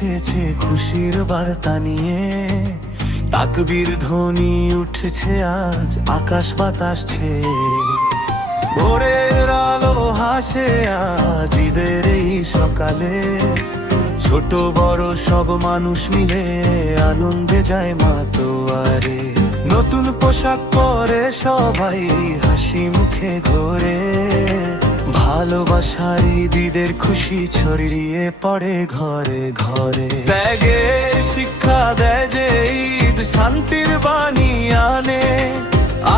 এসেছে খুশির বার্তা নিয়ে। তাকবীর ধ্বনি উঠছে আজ আকাশ বাতাস ছেয়ে। ভোরের আলো হাসে আজ ঈদের এই সকালে। ছোট বড় সব মানুষ মিলে আনন্দে যায় মাতোয়ারে। নতুন পোশাক পরে সবাই হাসি মুখে ঘোরে। ভালোবাসার ঈদের খুশি ছড়িয়ে পড়ে ঘরে ঘরে। ত্যাগের শিক্ষা দেয় যে ঈদ শান্তির বাণী আনে।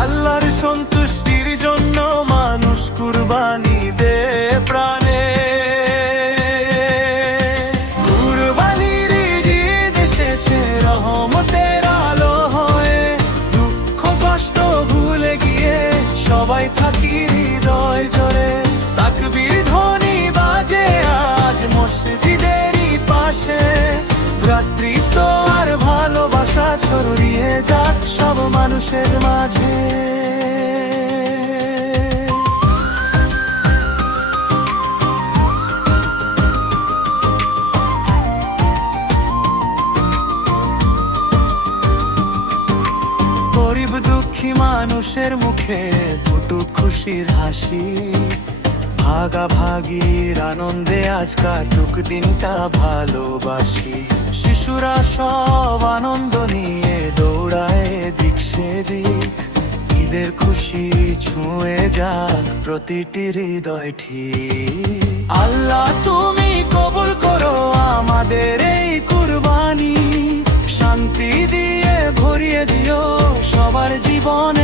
আল্লাহর সন্তুষ্টির জন্য মানুষ কুরবানি দে প্রাণে। কুরবানির ঈদ এসেছে রহমতের আলো হয়ে। দুঃখ কষ্ট ভুলে গিয়ে সবাই থাকি হৃদয় জোরে। তাকবীর ধ্বনি বাজে আজ মসজিদেরই পাশে। ভ্রাতৃত্ব আর ভালোবাসা ছড়িয়ে যাক সব মানুষের মাঝে। গরিব দুঃখী মানুষের মুখে ফুটুক খুশির হাসি। ভাগাভাগির আনন্দে আজ কাটুক দিনটা ভালোবাসি। শিশুরা সব আনন্দ নিয়ে দৌড়ায় দিক সেদিক। ঈদের খুশি ছুঁয়ে যাক প্রতিটি হৃদয় ঠিক। আল্লাহ তুমি কবুল করো আমাদের এই কুরবানি। শান্তি দিয়ে ভরিয়ে দিও সবার জীবনে